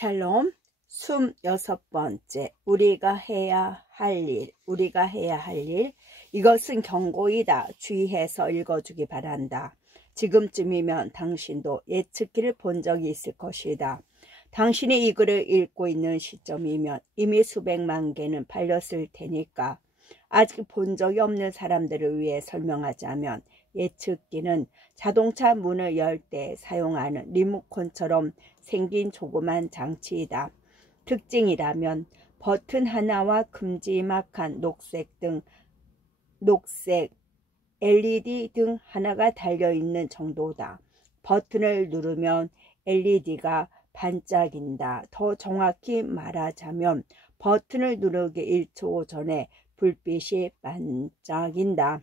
샬롬 26번째 우리가 해야 할 일. 이것은 경고이다. 주의해서 읽어주기 바란다. 지금쯤이면 당신도 예측기를 본 적이 있을 것이다. 당신이 이 글을 읽고 있는 시점이면 이미 수백만 개는 팔렸을 테니까. 아직 본 적이 없는 사람들을 위해 설명하자면 예측기는 자동차 문을 열 때 사용하는 리모컨처럼 생긴 조그만 장치이다. 특징이라면 버튼 하나와 큼지막한 녹색 LED 등 하나가 달려있는 정도다. 버튼을 누르면 LED가 반짝인다. 더 정확히 말하자면 버튼을 누르기 1초 전에 불빛이 반짝인다.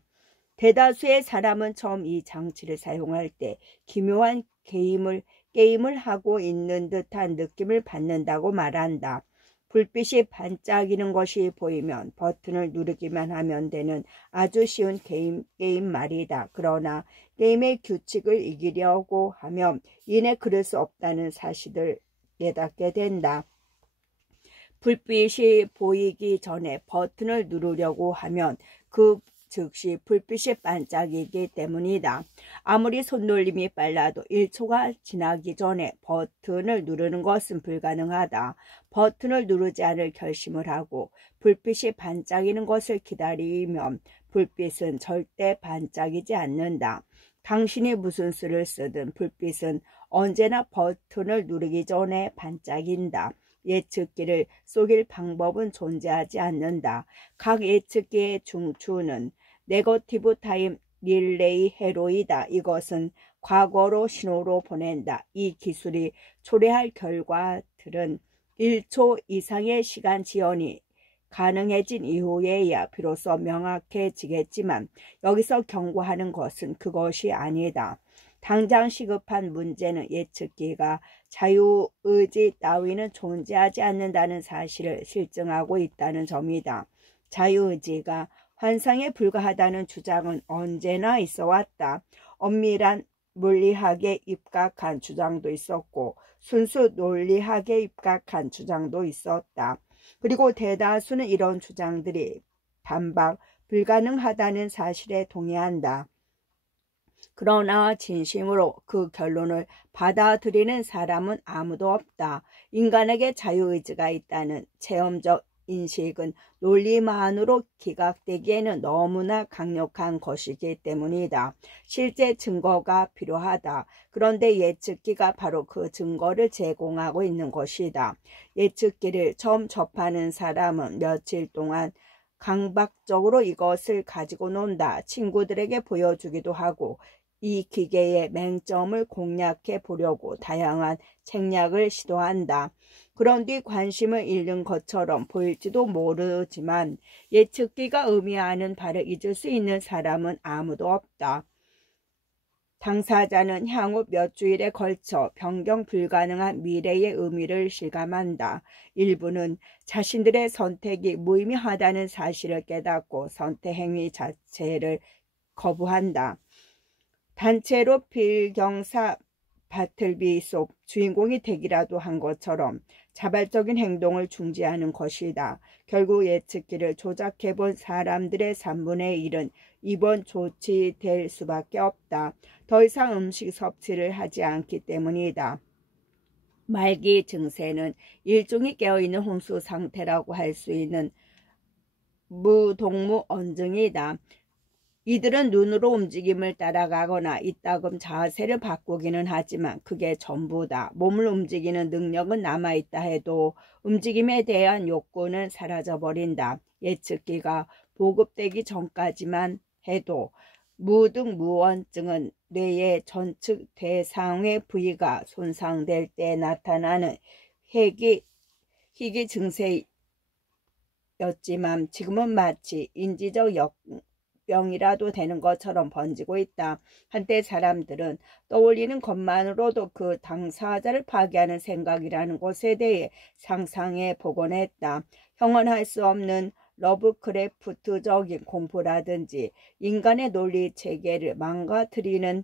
대다수의 사람은 처음 이 장치를 사용할 때 기묘한 게임을 하고 있는 듯한 느낌을 받는다고 말한다. 불빛이 반짝이는 것이 보이면 버튼을 누르기만 하면 되는 아주 쉬운 게임 말이다. 그러나 게임의 규칙을 이기려고 하면 이내 그럴 수 없다는 사실을 깨닫게 된다. 불빛이 보이기 전에 버튼을 누르려고 하면 그 즉시 불빛이 반짝이기 때문이다. 아무리 손놀림이 빨라도 1초가 지나기 전에 버튼을 누르는 것은 불가능하다. 버튼을 누르지 않을 결심을 하고 불빛이 반짝이는 것을 기다리면 불빛은 절대 반짝이지 않는다. 당신이 무슨 수를 쓰든 불빛은 언제나 버튼을 누르기 전에 반짝인다. 예측기를 속일 방법은 존재하지 않는다. 각 예측기의 중추는 네거티브 타임 릴레이 회로이다. 이것은 과거로 신호로 보낸다. 이 기술이 초래할 결과들은 1초 이상의 시간 지연이 가능해진 이후에야 비로소 명확해지겠지만 여기서 경고하는 것은 그것이 아니다. 당장 시급한 문제는 예측기가 자유의지 따위는 존재하지 않는다는 사실을 실증하고 있다는 점이다. 자유의지가 환상에 불과하다는 주장은 언제나 있어 왔다. 엄밀한 물리학에 입각한 주장도 있었고 순수 논리학에 입각한 주장도 있었다. 그리고 대다수는 이런 주장들이 반박 불가능하다는 사실에 동의한다. 그러나 진심으로 그 결론을 받아들이는 사람은 아무도 없다. 인간에게 자유의지가 있다는 체험적 인식은 논리만으로 기각되기에는 너무나 강력한 것이기 때문이다. 실제 증거가 필요하다. 그런데 예측기가 바로 그 증거를 제공하고 있는 것이다. 예측기를 처음 접하는 사람은 며칠 동안 강박적으로 이것을 가지고 논다. 친구들에게 보여주기도 하고 이 기계의 맹점을 공략해 보려고 다양한 책략을 시도한다. 그런 뒤 관심을 잃는 것처럼 보일지도 모르지만 예측기가 의미하는 바를 잊을 수 있는 사람은 아무도 없다. 당사자는 향후 몇 주일에 걸쳐 변경 불가능한 미래의 의미를 실감한다. 일부는 자신들의 선택이 무의미하다는 사실을 깨닫고 선택 행위 자체를 거부한다. 단체로 필경사 바틀비 속 주인공이 되기라도 한 것처럼 자발적인 행동을 중지하는 것이다. 결국 예측기를 조작해본 사람들의 3분의 1은 입원 조치될 수밖에 없다. 더 이상 음식 섭취를 하지 않기 때문이다. 말기 증세는 일종의 깨어있는 혼수 상태라고 할 수 있는 무동무언증이다. 이들은 눈으로 움직임을 따라가거나 이따금 자세를 바꾸기는 하지만 그게 전부다. 몸을 움직이는 능력은 남아있다 해도 움직임에 대한 욕구는 사라져버린다. 예측기가 보급되기 전까지만 해도 무등무원증은 뇌의 전측 대상의 부위가 손상될 때 나타나는 희귀 증세였지만 지금은 마치 인지적 병이라도 되는 것처럼 번지고 있다. 한때 사람들은 떠올리는 것만으로도 그 당사자를 파괴하는 생각이라는 것에 대해 상상해 보곤 했다. 형언할 수 없는 러브크래프트적인 공포라든지 인간의 논리 체계를 망가뜨리는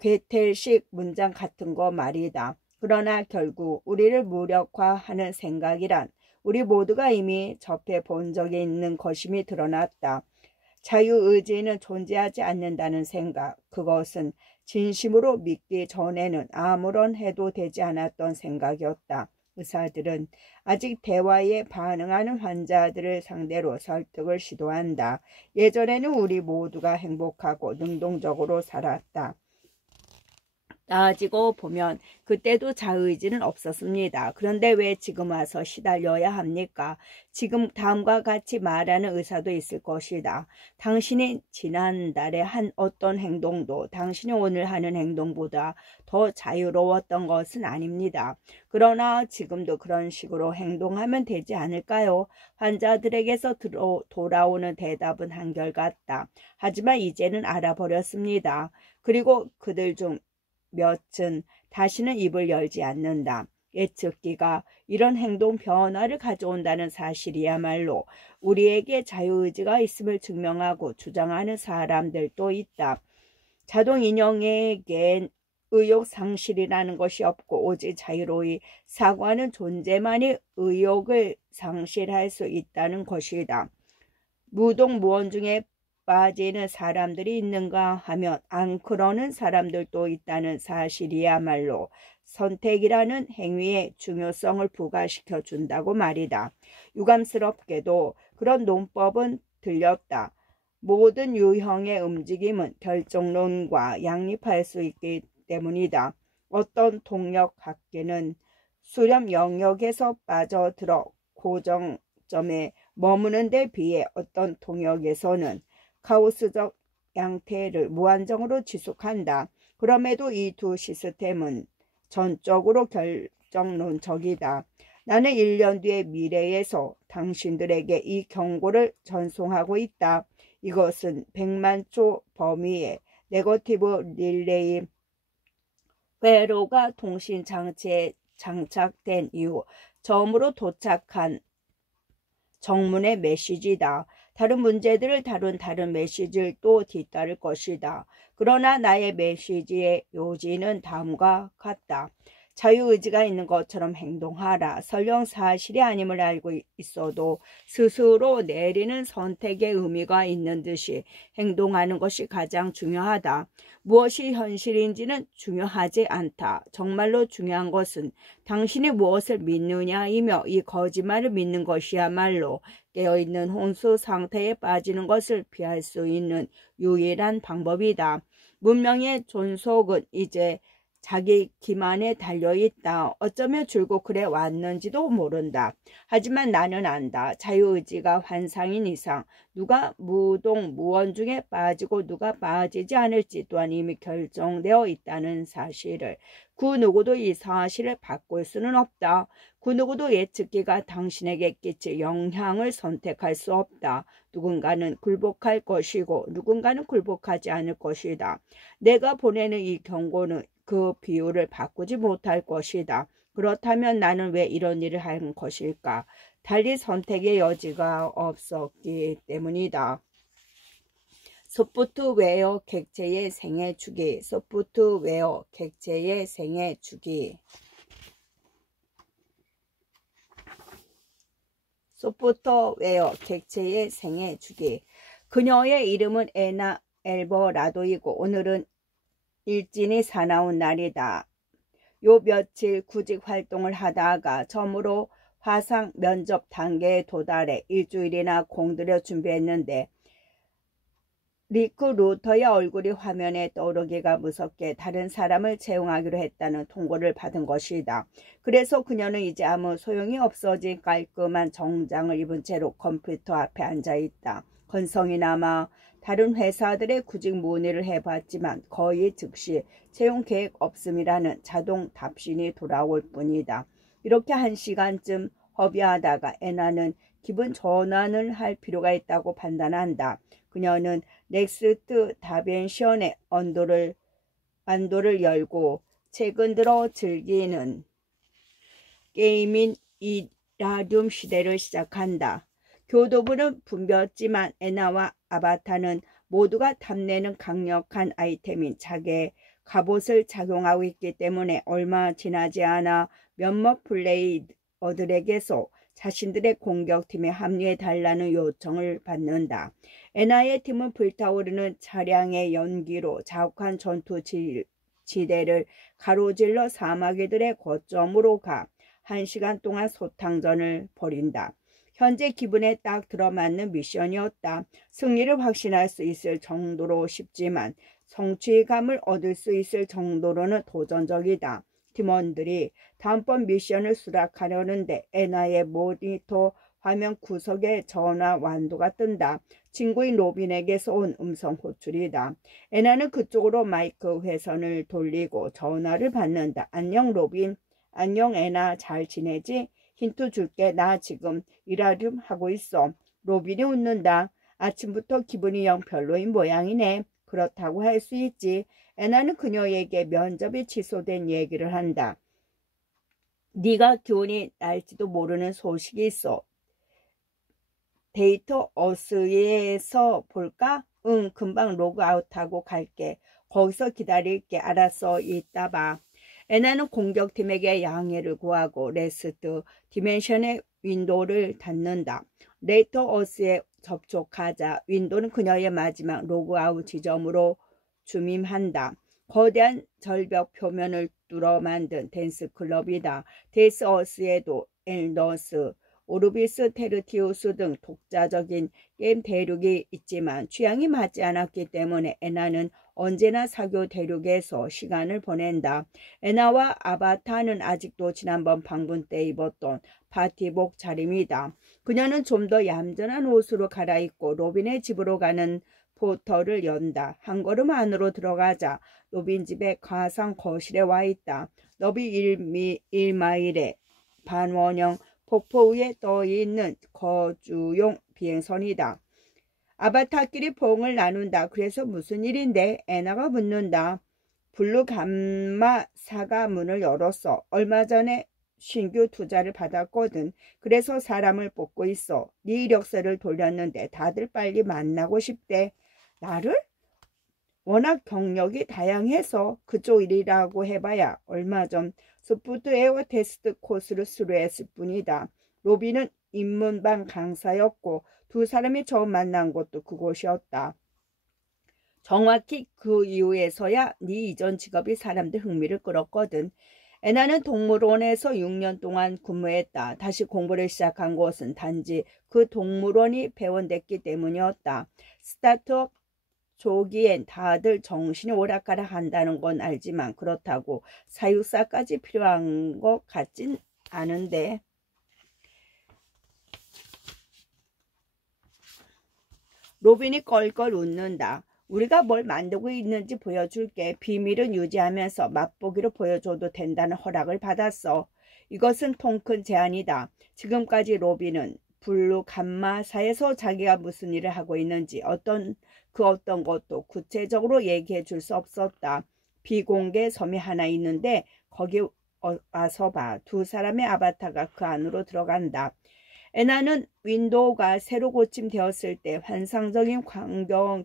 괴텔식 문장 같은 거 말이다. 그러나 결국 우리를 무력화하는 생각이란 우리 모두가 이미 접해 본 적이 있는 것임이 드러났다. 자유의지는 존재하지 않는다는 생각, 그것은 진심으로 믿기 전에는 아무런 해도 되지 않았던 생각이었다. 의사들은 아직 대화에 반응하는 환자들을 상대로 설득을 시도한다. 예전에는 우리 모두가 행복하고 능동적으로 살았다. 따지고 보면 그때도 자의지는 없었습니다. 그런데 왜 지금 와서 시달려야 합니까? 지금 다음과 같이 말하는 의사도 있을 것이다. 당신이 지난달에 한 어떤 행동도 당신이 오늘 하는 행동보다 더 자유로웠던 것은 아닙니다. 그러나 지금도 그런 식으로 행동하면 되지 않을까요? 환자들에게서 돌아오는 대답은 한결같다. 하지만 이제는 알아버렸습니다. 그리고 그들 중 몇은 다시는 입을 열지 않는다. 예측기가 이런 행동 변화를 가져온다는 사실이야말로 우리에게 자유의지가 있음을 증명하고 주장하는 사람들도 있다. 자동인형에겐 의욕상실이라는 것이 없고 오직 자유로이 사고하는 존재만이 의욕을 상실할 수 있다는 것이다. 무동무원 중에 빠지는 사람들이 있는가 하면 안 그러는 사람들도 있다는 사실이야말로 선택이라는 행위의 중요성을 부각시켜 준다고 말이다. 유감스럽게도 그런 논법은 들렸다. 모든 유형의 움직임은 결정론과 양립할 수 있기 때문이다. 어떤 동력학계는 수렴 영역에서 빠져들어 고정점에 머무는 데 비해 어떤 동력에서는 카오스적 양태를 무한정으로 지속한다. 그럼에도 이 두 시스템은 전적으로 결정론적이다. 나는 1년 뒤의 미래에서 당신들에게 이 경고를 전송하고 있다. 이것은 100만초 범위의 네거티브 릴레이 회로가 통신장치에 장착된 이후 처음으로 도착한 정문의 메시지다. 다른 문제들을 다룬 다른 메시지를 또 뒤따를 것이다. 그러나 나의 메시지의 요지는 다음과 같다. 자유의지가 있는 것처럼 행동하라. 설령 사실이 아님을 알고 있어도 스스로 내리는 선택의 의미가 있는 듯이 행동하는 것이 가장 중요하다. 무엇이 현실인지는 중요하지 않다. 정말로 중요한 것은 당신이 무엇을 믿느냐이며 이 거짓말을 믿는 것이야말로 깨어있는 혼수 상태에 빠지는 것을 피할 수 있는 유일한 방법이다. 문명의 존속은 이제 자기 기만에 달려있다. 어쩌면 줄곧 그래 왔는지도 모른다. 하지만 나는 안다. 자유의지가 환상인 이상 누가 무동무원 중에 빠지고 누가 빠지지 않을지 또한 이미 결정되어 있다는 사실을. 그 누구도 이 사실을 바꿀 수는 없다. 그 누구도 예측기가 당신에게 끼칠 영향을 선택할 수 없다. 누군가는 굴복할 것이고 누군가는 굴복하지 않을 것이다. 내가 보내는 이 경고는 그 비율을 바꾸지 못할 것이다. 그렇다면 나는 왜 이런 일을 한 것일까? 달리 선택의 여지가 없었기 때문이다. 소프트웨어 객체의 생애 주기. 소프트웨어 객체의 생애 주기. 소프트웨어 객체의 생애 주기. 그녀의 이름은 에나 엘버라도이고 오늘은 일진이 사나운 날이다. 요 며칠 구직 활동을 하다가 처음으로 화상 면접 단계에 도달해 일주일이나 공들여 준비했는데 리크루터의 얼굴이 화면에 떠오르기가 무섭게 다른 사람을 채용하기로 했다는 통보를 받은 것이다. 그래서 그녀는 이제 아무 소용이 없어진 깔끔한 정장을 입은 채로 컴퓨터 앞에 앉아있다. 건성이 남아 다른 회사들의 구직 문의를 해봤지만 거의 즉시 채용 계획 없음이라는 자동 답신이 돌아올 뿐이다. 이렇게 1시간쯤 허비하다가 애나는 기분 전환을 할 필요가 있다고 판단한다. 그녀는 넥스트 다벤션의 안도를 열고 최근 들어 즐기는 게임인 이라듐 시대를 시작한다. 교도부는 붐볐지만 애나와 아바타는 모두가 탐내는 강력한 아이템인 자개 갑옷을 착용하고 있기 때문에 얼마 지나지 않아 몇몇 플레이어들에게서 자신들의 공격팀에 합류해달라는 요청을 받는다. 에나의 팀은 불타오르는 차량의 연기로 자욱한 전투 지대를 가로질러 사마귀들의 거점으로 가 1시간 동안 소탕전을 벌인다. 현재 기분에 딱 들어맞는 미션이었다. 승리를 확신할 수 있을 정도로 쉽지만 성취감을 얻을 수 있을 정도로는 도전적이다. 팀원들이 다음번 미션을 수락하려는데 에나의 모니터 화면 구석에 전화 완도가 뜬다. 친구인 로빈에게서 온 음성 호출이다. 에나는 그쪽으로 마이크 회선을 돌리고 전화를 받는다. 안녕 로빈. 안녕 에나, 잘 지내지? 힌트 줄게. 나 지금 일하렴 하고 있어. 로빈이 웃는다. 아침부터 기분이 영 별로인 모양이네. 그렇다고 할 수 있지. 에나는 그녀에게 면접이 취소된 얘기를 한다. 네가 기운이 날지도 모르는 소식이 있어. 데이터 어스에서 볼까? 응, 금방 로그아웃하고 갈게. 거기서 기다릴게. 알았어, 이따 봐. 에나는 공격팀에게 양해를 구하고 레스트 디멘션의 윈도우를 닫는다. 데이터 어스에 접촉하자 윈도우는 그녀의 마지막 로그아웃 지점으로 줌임한다. 거대한 절벽 표면을 뚫어 만든 댄스 클럽이다. 데이스 어스에도 엘더스, 오르비스 테르티우스 등 독자적인 게임 대륙이 있지만 취향이 맞지 않았기 때문에 에나는 언제나 사교 대륙에서 시간을 보낸다. 에나와 아바타는 아직도 지난번 방문 때 입었던 파티복 차림이다. 그녀는 좀 더 얌전한 옷으로 갈아입고 로빈의 집으로 가는 포털을 연다. 한 걸음 안으로 들어가자 로빈 집의 가상 거실에 와 있다. 너비 1마일의 반원형 폭포 위에 떠있는 거주용 비행선이다. 아바타끼리 포옹을 나눈다. 그래서 무슨 일인데? 에나가 묻는다. 블루 감마 사가 문을 열었어. 얼마 전에 신규 투자를 받았거든. 그래서 사람을 뽑고 있어. 네 이력서를 돌렸는데 다들 빨리 만나고 싶대. 나를? 워낙 경력이 다양해서 그쪽 일이라고 해봐야 얼마 전 소프트웨어 테스트 코스를 수료했을 뿐이다. 로비는 인문반 강사였고 두 사람이 처음 만난 곳도 그곳이었다. 정확히 그 이후에서야 네 이전 직업이 사람들 흥미를 끌었거든. 에나는 동물원에서 6년 동안 근무했다. 다시 공부를 시작한 곳은 단지 그 동물원이 배원됐기 때문이었다. 스타트업 초기엔 다들 정신이 오락가락 한다는 건 알지만 그렇다고 사육사까지 필요한 것 같진 않은데. 로빈이 껄껄 웃는다. 우리가 뭘 만들고 있는지 보여줄게. 비밀은 유지하면서 맛보기로 보여줘도 된다는 허락을 받았어. 이것은 통큰 제안이다. 지금까지 로빈은 블루 감마사에서 자기가 무슨 일을 하고 있는지 어떤 것도 구체적으로 얘기해 줄 수 없었다. 비공개 섬이 하나 있는데 거기 와서 봐. 두 사람의 아바타가 그 안으로 들어간다. 에나는 윈도우가 새로 고침되었을 때 환상적인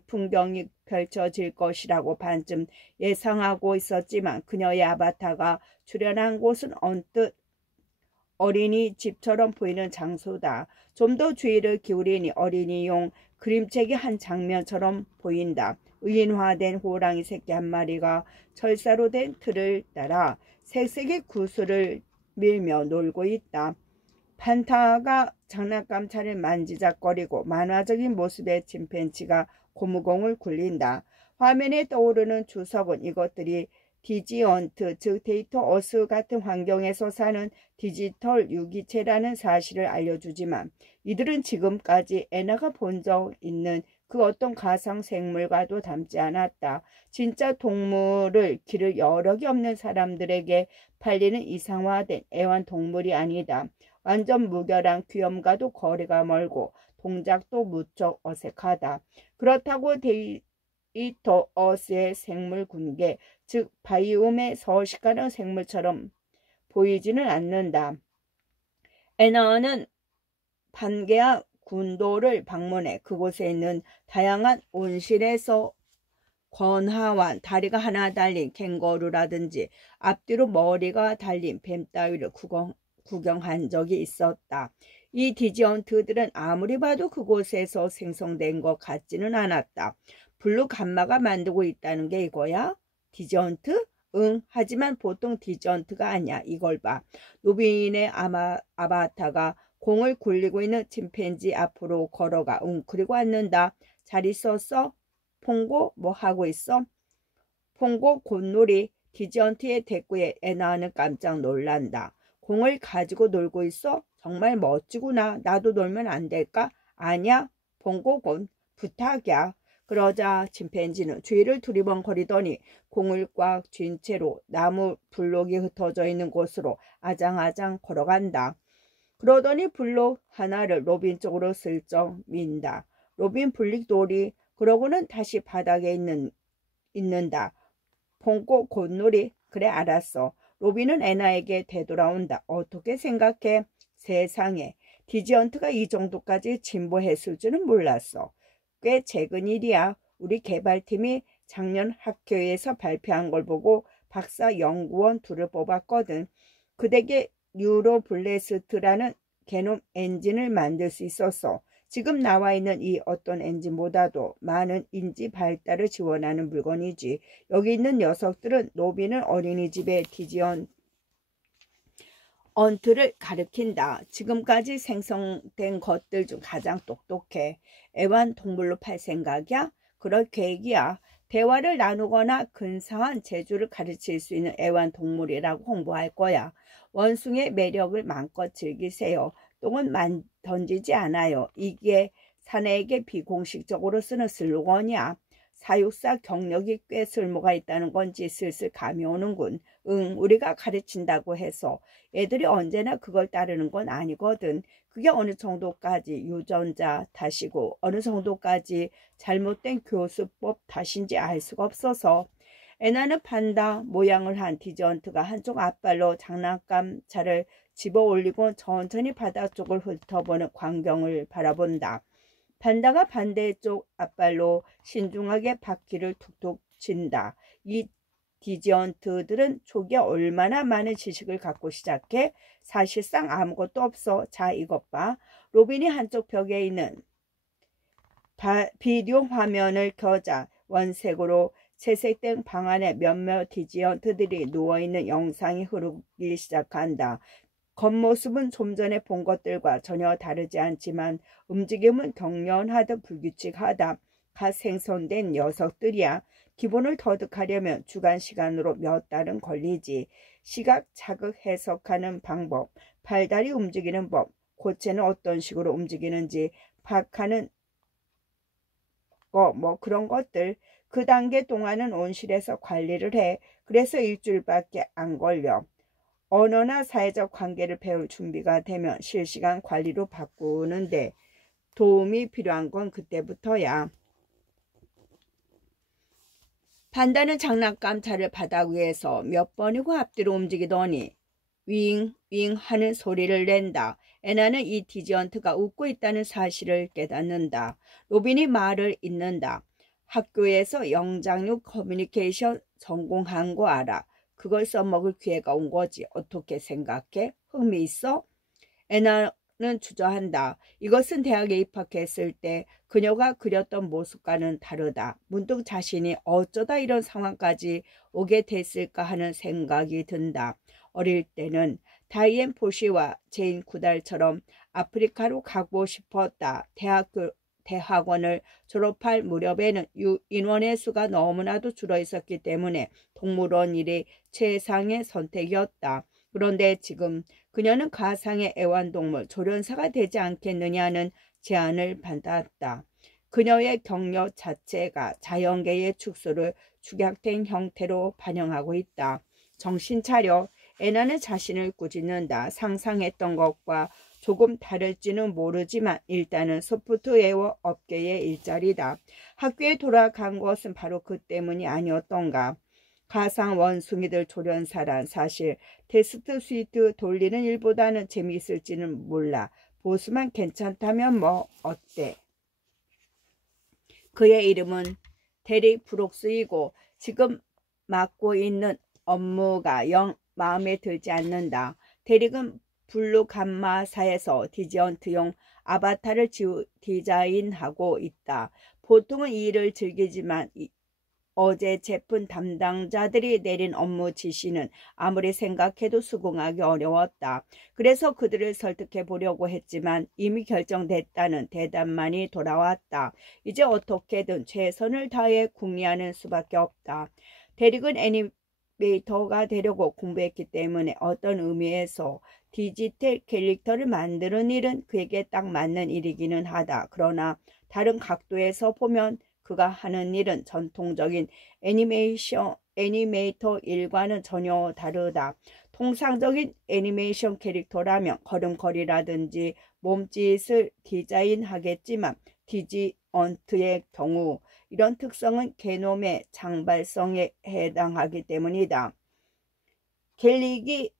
풍경이 펼쳐질 것이라고 반쯤 예상하고 있었지만 그녀의 아바타가 출연한 곳은 언뜻 어린이집처럼 보이는 장소다. 좀 더 주의를 기울이니 어린이용 그림책의 한 장면처럼 보인다. 의인화된 호랑이 새끼 한 마리가 철사로 된 틀을 따라 색색의 구슬을 밀며 놀고 있다. 판타가 장난감차를 만지작거리고 만화적인 모습의 침팬지가 고무공을 굴린다. 화면에 떠오르는 주석은 이것들이 디지언트, 즉 데이터 어스 같은 환경에서 사는 디지털 유기체라는 사실을 알려주지만 이들은 지금까지 에나가 본 적 있는 그 어떤 가상 생물과도 닮지 않았다. 진짜 동물을 기를 여력이 없는 사람들에게 팔리는 이상화된 애완동물이 아니다. 완전 무결한 귀염과도 거리가 멀고 동작도 무척 어색하다. 그렇다고 데이터 어스의 생물 군계, 즉 바이옴에 서식하는 생물처럼 보이지는 않는다. 에나는 판게아 군도를 방문해 그곳에 있는 다양한 온실에서 건하완, 다리가 하나 달린 캥거루라든지 앞뒤로 머리가 달린 뱀 따위를 구경한 적이 있었다. 이 디지언트들은 아무리 봐도 그곳에서 생성된 것 같지는 않았다. 블루 감마가 만들고 있다는 게 이거야? 디지언트? 응, 하지만 보통 디지언트가 아니야. 이걸 봐. 노빈의 아바타가 공을 굴리고 있는 침팬지 앞으로 걸어가 웅크리고 앉는다. 잘 있었어? 퐁고 뭐 하고 있어? 퐁고 곧놀이. 디지언트의 대꾸에 애나는 깜짝 놀란다. 공을 가지고 놀고 있어? 정말 멋지구나. 나도 놀면 안 될까? 아니야. 퐁고곤 부탁이야. 그러자 침팬지는 주위를 두리번거리더니 공을 꽉 쥔 채로 나무 블록이 흩어져 있는 곳으로 아장아장 걸어간다. 그러더니 블록 하나를 로빈 쪽으로 슬쩍 민다. 로빈 블릭돌이. 그러고는 다시 바닥에 있는다. 퐁고 곧놀이. 그래 알았어. 로빈은 애나에게 되돌아온다. 어떻게 생각해? 세상에 디지언트가 이 정도까지 진보했을 줄은 몰랐어. 꽤 최근 일이야. 우리 개발팀이 작년 학교에서 발표한 걸 보고 박사 연구원 둘을 뽑았거든. 그 댁에 뉴로블래스트라는 게놈 엔진을 만들 수 있었어. 지금 나와 있는 이 어떤 엔진보다도 많은 인지 발달을 지원하는 물건이지. 여기 있는 녀석들은 노비는 어린이집의 디지언트를 가리킨다. 지금까지 생성된 것들 중 가장 똑똑해. 애완동물로 팔 생각이야? 그럴 계획이야. 대화를 나누거나 근사한 재주를 가르칠 수 있는 애완동물이라고 홍보할 거야. 원숭이의 매력을 마음껏 즐기세요. 똥은 던지지 않아요. 이게 사내에게 비공식적으로 쓰는 슬로건이야. 사육사 경력이 꽤 쓸모가 있다는 건지 슬슬 감이 오는군. 응, 우리가 가르친다고 해서 애들이 언제나 그걸 따르는 건 아니거든. 그게 어느 정도까지 유전자 탓이고 어느 정도까지 잘못된 교수법 탓인지 알 수가 없어서. 애나는 판다 모양을 한 디지언트가 한쪽 앞발로 장난감 차를 집어 올리고 천천히 바다 쪽을 훑어보는 광경을 바라본다. 판다가 반대쪽 앞발로 신중하게 바퀴를 툭툭 친다. 이 디지언트들은 초기에 얼마나 많은 지식을 갖고 시작해? 사실상 아무것도 없어. 자, 이것 봐. 로빈이 한쪽 벽에 있는 비디오 화면을 켜자 원색으로 채색된 방 안에 몇몇 디지언트들이 누워있는 영상이 흐르기 시작한다. 겉모습은 좀 전에 본 것들과 전혀 다르지 않지만 움직임은 경련하듯 불규칙하다. 갓 생성된 녀석들이야. 기본을 터득하려면 주간 시간으로 몇 달은 걸리지. 시각 자극 해석하는 방법, 팔다리 움직이는 법, 고체는 어떤 식으로 움직이는지 파악하는 뭐 그런 것들. 그 단계 동안은 온실에서 관리를 해. 그래서 일주일밖에 안 걸려. 언어나 사회적 관계를 배울 준비가 되면 실시간 관리로 바꾸는데 도움이 필요한 건 그때부터야. 판다는 장난감 차를 바닥 위에서 몇 번이고 앞뒤로 움직이더니 윙윙 하는 소리를 낸다. 애나는 이 디지언트가 웃고 있다는 사실을 깨닫는다. 로빈이 말을 잇는다. 학교에서 영장류 커뮤니케이션 전공한 거 알아. 그걸 써먹을 기회가 온 거지. 어떻게 생각해? 흥미 있어? 애나는 주저한다. 이것은 대학에 입학했을 때 그녀가 그렸던 모습과는 다르다. 문득 자신이 어쩌다 이런 상황까지 오게 됐을까 하는 생각이 든다. 어릴 때는 다이앤 포시와 제인 쿠달처럼 아프리카로 가고 싶었다. 대학원을 졸업할 무렵에는 인원의 수가 너무나도 줄어 있었기 때문에 동물원 일이 최상의 선택이었다. 그런데 지금 그녀는 가상의 애완동물 조련사가 되지 않겠느냐는 제안을 받았다. 그녀의 경력 자체가 자연계의 축소를 축약된 형태로 반영하고 있다. 정신 차려. 애나는 자신을 꾸짖는다. 상상했던 것과 조금 다를지는 모르지만 일단은 소프트웨어 업계의 일자리다. 학교에 돌아간 것은 바로 그 때문이 아니었던가. 가상 원숭이들 조련사란 사실 테스트 스위트 돌리는 일보다는 재미있을지는 몰라. 보수만 괜찮다면 뭐 어때? 그의 이름은 대리 불혹수이고 지금 맡고 있는 업무가 영 마음에 들지 않는다. 대리는 블루감마사에서 디지언트용 아바타를 디자인하고 있다. 보통은 이 일을 즐기지만 어제 제품 담당자들이 내린 업무 지시는 아무리 생각해도 수긍하기 어려웠다. 그래서 그들을 설득해 보려고 했지만 이미 결정됐다는 대답만이 돌아왔다. 이제 어떻게든 최선을 다해 궁리하는 수밖에 없다. 대리는 애니메이터가 되려고 공부했기 때문에 어떤 의미에서 디지털 캐릭터를 만드는 일은 그에게 딱 맞는 일이기는 하다. 그러나 다른 각도에서 보면 그가 하는 일은 전통적인 애니메이터 일과는 전혀 다르다. 통상적인 애니메이션 캐릭터라면 걸음걸이라든지 몸짓을 디자인하겠지만 디지언트의 경우 이런 특성은 개놈의 장발성에 해당하기 때문이다. 델릭이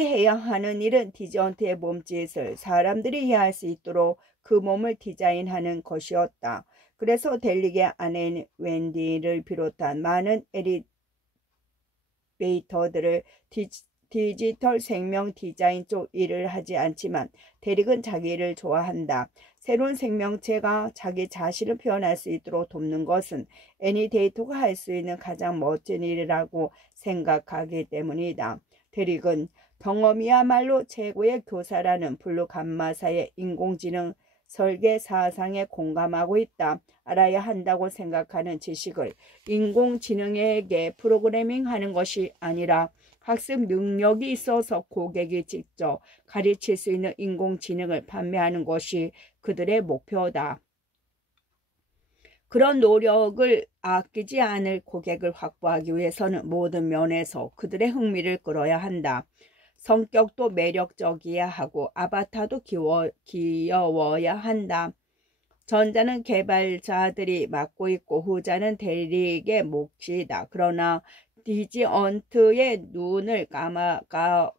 해야 하는 일은 디지언트의 몸짓을 사람들이 이해할 수 있도록 그 몸을 디자인하는 것이었다. 그래서 델릭의 아내 웬디를 비롯한 많은 엘리베이터들을 디지털 생명 디자인 쪽 일을 하지 않지만 델릭은 자기 일을 좋아한다. 새로운 생명체가 자기 자신을 표현할 수 있도록 돕는 것은 애니데이터가 할 수 있는 가장 멋진 일이라고 생각하기 때문이다. 델릭은 경험이야말로 최고의 교사라는 블루감마사의 인공지능 설계 사상에 공감하고 있다. 알아야 한다고 생각하는 지식을 인공지능에게 프로그래밍하는 것이 아니라 학습 능력이 있어서 고객이 직접 가르칠 수 있는 인공지능을 판매하는 것이 그들의 목표다. 그런 노력을 아끼지 않을 고객을 확보하기 위해서는 모든 면에서 그들의 흥미를 끌어야 한다. 성격도 매력적이어야 하고 아바타도 귀여워야 한다. 전자는 개발자들이 맡고 있고 후자는 델릭의 몫이다. 그러나 디지언트의 눈을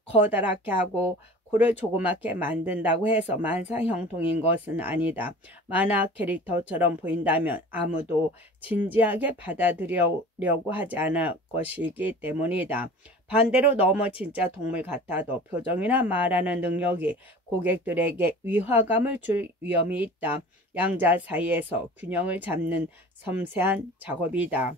커다랗게 하고 코를 조그맣게 만든다고 해서 만사형통인 것은 아니다. 만화 캐릭터처럼 보인다면 아무도 진지하게 받아들이려고 하지 않을 것이기 때문이다. 반대로 너무 진짜 동물 같아도 표정이나 말하는 능력이 고객들에게 위화감을 줄 위험이 있다. 양자 사이에서 균형을 잡는 섬세한 작업이다.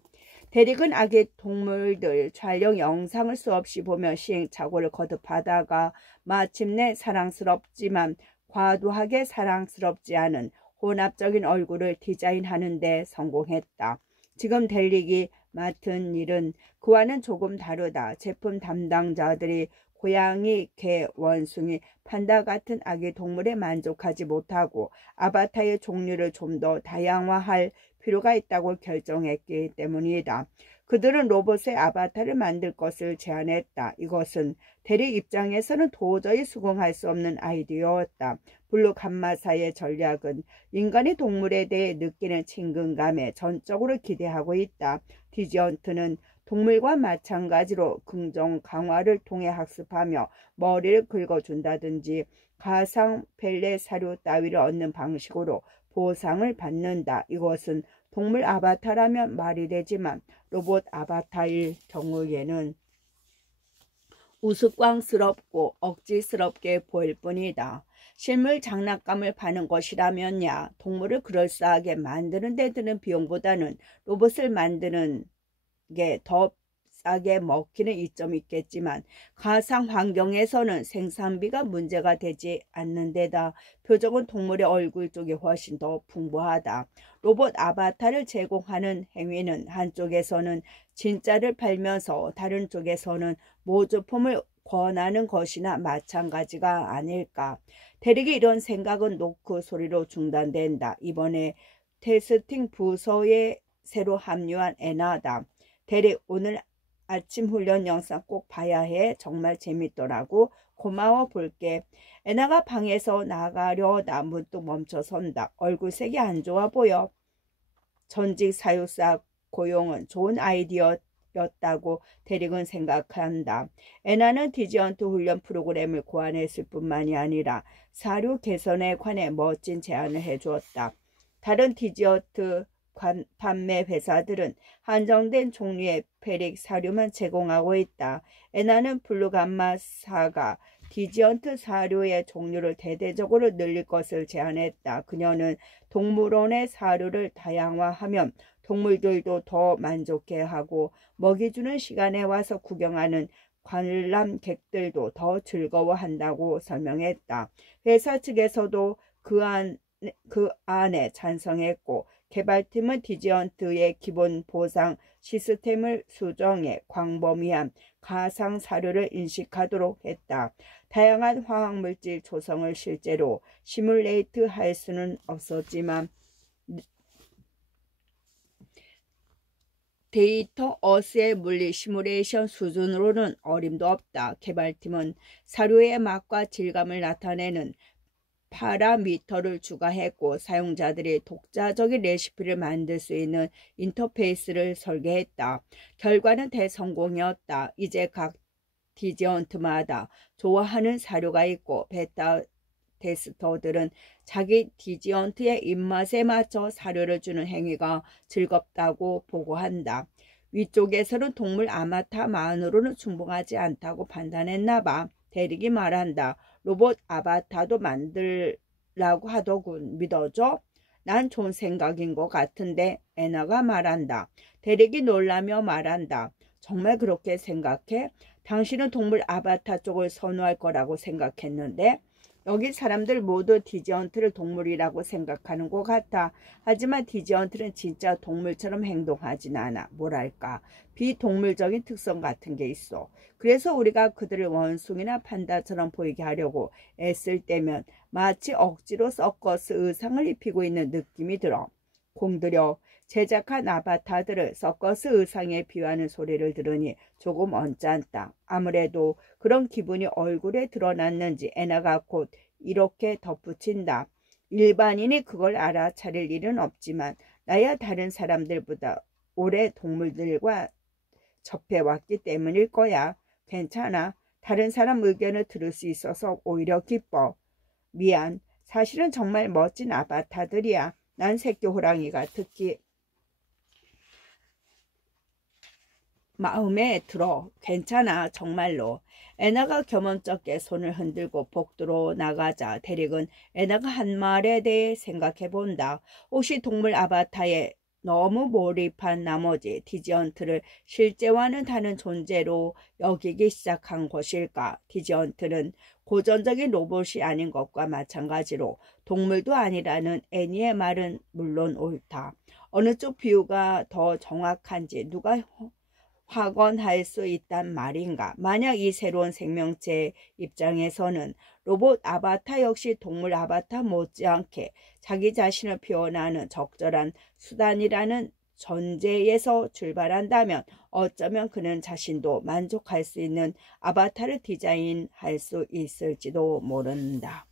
델릭은 아기 동물들 촬영 영상을 수없이 보며 시행착오를 거듭하다가 마침내 사랑스럽지만 과도하게 사랑스럽지 않은 혼합적인 얼굴을 디자인하는 데 성공했다. 지금 델릭이 맡은 일은 그와는 조금 다르다. 제품 담당자들이 고양이, 개, 원숭이, 판다 같은 아기 동물에 만족하지 못하고 아바타의 종류를 좀 더 다양화할 필요가 있다고 결정했기 때문이다. 그들은 로봇의 아바타를 만들 것을 제안했다. 이것은 델릭 입장에서는 도저히 수긍할 수 없는 아이디어였다. 블루감마사의 전략은 인간이 동물에 대해 느끼는 친근감에 전적으로 기대하고 있다. 디지언트는 동물과 마찬가지로 긍정 강화를 통해 학습하며 머리를 긁어준다든지 가상 펠레 사료 따위를 얻는 방식으로 보상을 받는다. 이것은 동물 아바타라면 말이 되지만 로봇 아바타일 경우에는 우스꽝스럽고 억지스럽게 보일 뿐이다. 실물 장난감을 파는 것이라면야 동물을 그럴싸하게 만드는 데 드는 비용보다는 로봇을 만드는 게 더 싸게 먹히는 이점이 있겠지만 가상 환경에서는 생산비가 문제가 되지 않는 데다 표정은 동물의 얼굴 쪽이 훨씬 더 풍부하다. 로봇 아바타를 제공하는 행위는 한쪽에서는 진짜를 팔면서 다른 쪽에서는 모조품을 권하는 것이나 마찬가지가 아닐까. 델릭이 이런 생각은 노크 소리로 중단된다. 이번에 테스팅 부서에 새로 합류한 애나다. 델릭 오늘 아침 훈련 영상 꼭 봐야 해. 정말 재밌더라고. 고마워 볼게. 애나가 방에서 나가려다 문득 멈춰선다. 얼굴색이 안 좋아 보여. 전직 사육사 고용은 좋은 아이디어였다고 델릭은 생각한다. 애나는 디지언트 훈련 프로그램을 고안했을 뿐만이 아니라 사료 개선에 관해 멋진 제안을 해주었다. 다른 디지언트 판매 회사들은 한정된 종류의 페릭 사료만 제공하고 있다. 애나는 블루감마사가 디지언트 사료의 종류를 대대적으로 늘릴 것을 제안했다. 그녀는 동물원의 사료를 다양화하면 동물들도 더 만족해하고 먹이주는 시간에 와서 구경하는 관람객들도 더 즐거워한다고 설명했다. 회사 측에서도 그 안에 찬성했고 개발팀은 디지언트의 기본 보상 시스템을 수정해 광범위한 가상 사료를 인식하도록 했다. 다양한 화학물질 조성을 실제로 시뮬레이트 할 수는 없었지만 데이터 어스의 물리 시뮬레이션 수준으로는 어림도 없다. 개발팀은 사료의 맛과 질감을 나타내는 파라미터를 추가했고 사용자들이 독자적인 레시피를 만들 수 있는 인터페이스를 설계했다. 결과는 대성공이었다. 이제 각 디지언트마다 좋아하는 사료가 있고 베타 테스터들은 자기 디지언트의 입맛에 맞춰 사료를 주는 행위가 즐겁다고 보고한다. 위쪽에서는 동물 아바타만으로는 충분하지 않다고 판단했나 봐. 대리기 말한다. 로봇 아바타도 만들라고 하더군. 믿어줘? 난 좋은 생각인 것 같은데. 애나가 말한다. 대리기 놀라며 말한다. 정말 그렇게 생각해? 당신은 동물 아바타 쪽을 선호할 거라고 생각했는데 여기 사람들 모두 디지언트를 동물이라고 생각하는 것 같아. 하지만 디지언트는 진짜 동물처럼 행동하진 않아. 뭐랄까 비동물적인 특성 같은 게 있어. 그래서 우리가 그들을 원숭이나 판다처럼 보이게 하려고 애쓸 때면 마치 억지로 서커스 의상을 입히고 있는 느낌이 들어. 공들여 제작한 아바타들을 서커스 의상에 비유하는 소리를 들으니 조금 언짢다. 아무래도 그런 기분이 얼굴에 드러났는지 애나가 곧 이렇게 덧붙인다. 일반인이 그걸 알아차릴 일은 없지만 나야 다른 사람들보다 오래 동물들과 접해왔기 때문일 거야. 괜찮아. 다른 사람 의견을 들을 수 있어서 오히려 기뻐. 미안. 사실은 정말 멋진 아바타들이야. 난 새끼 호랑이가 특히 마음에 들어. 괜찮아. 정말로. 애나가 겸언쩍게 손을 흔들고 복도로 나가자 대릭은 애나가 한 말에 대해 생각해 본다. 혹시 동물 아바타에 너무 몰입한 나머지 디지언트를 실제와는 다른 존재로 여기기 시작한 것일까? 디지언트는 고전적인 로봇이 아닌 것과 마찬가지로 동물도 아니라는 애니의 말은 물론 옳다. 어느 쪽 비유가 더 정확한지 누가 확언할 수 있단 말인가. 만약 이 새로운 생명체 입장에서는 로봇 아바타 역시 동물 아바타 못지않게 자기 자신을 표현하는 적절한 수단이라는 전제에서 출발한다면 어쩌면 그는 자신도 만족할 수 있는 아바타를 디자인할 수 있을지도 모른다.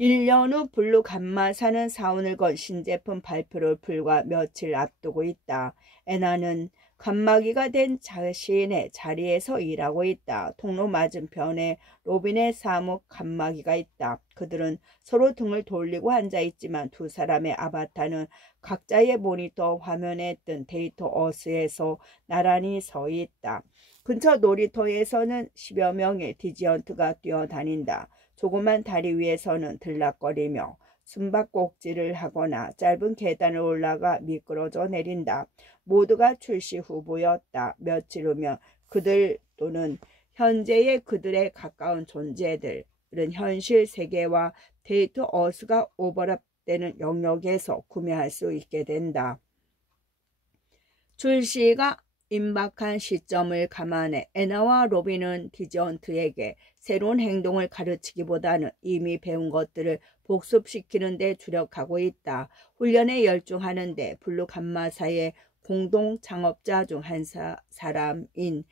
1년 후 블루 감마사는 사운을 건 신제품 발표를 불과 며칠 앞두고 있다. 애나는 칸막이가 된 자신의 자리에서 일하고 있다. 통로 맞은편에 로빈의 사무 칸막이가 있다. 그들은 서로 등을 돌리고 앉아있지만 두 사람의 아바타는 각자의 모니터 화면에 뜬 데이터 어스에서 나란히 서 있다. 근처 놀이터에서는 10여 명의 디지언트가 뛰어다닌다. 조그만 다리 위에서는 들락거리며 숨바꼭질을 하거나 짧은 계단을 올라가 미끄러져 내린다. 모두가 출시 후보였다. 며칠 후면 그들 또는 현재의 그들에 가까운 존재들은 현실 세계와 데이터 어스가 오버랩되는 영역에서 구매할 수 있게 된다. 출시가 임박한 시점을 감안해 애나와 로빈은 디지언트에게 새로운 행동을 가르치기보다는 이미 배운 것들을 복습시키는 데 주력하고 있다. 훈련에 열중하는데 블루 감마사의 공동 창업자 중 한 사람인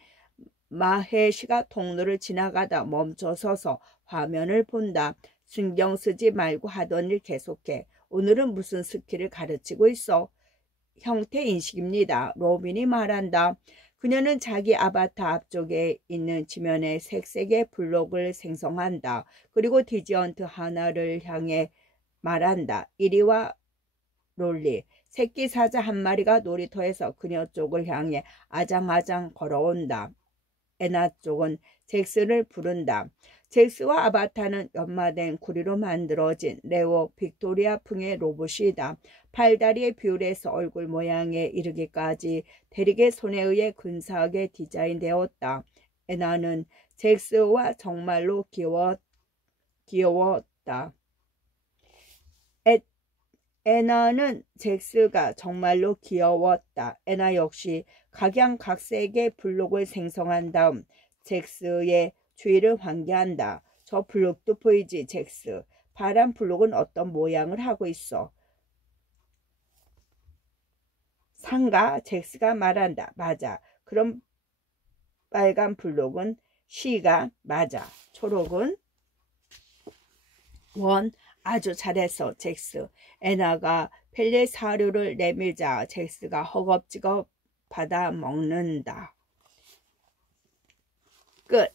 마헤시가 통로를 지나가다 멈춰서서 화면을 본다. 신경 쓰지 말고 하던 일 계속해. 오늘은 무슨 스킬을 가르치고 있어? 형태 인식입니다. 로빈이 말한다. 그녀는 자기 아바타 앞쪽에 있는 지면에 색색의 블록을 생성한다. 그리고 디지언트 하나를 향해 말한다. 이리 와 롤리. 새끼 사자 한 마리가 놀이터에서 그녀 쪽을 향해 아장아장 걸어온다. 애나 쪽은 잭스를 부른다. 잭스와 아바타는 연마된 구리로 만들어진 레오 빅토리아풍의 로봇이다. 팔다리의 비율에서 얼굴 모양에 이르기까지 대리의 손에 의해 근사하게 디자인되었다. 애나는 잭스와 정말로 귀여웠다. 애나는 잭스가 정말로 귀여웠다. 애나 역시 각양각색의 블록을 생성한 다음 잭스의 주위를 환기한다. 저 블록도 보이지, 잭스? 파란 블록은 어떤 모양을 하고 있어? 상가? 잭스가 말한다. 맞아. 그럼 빨간 블록은 시가 맞아. 초록은 원. 아주 잘했어, 잭스. 애나가 펠리 사료를 내밀자 잭스가 허겁지겁 받아 먹는다. 끝.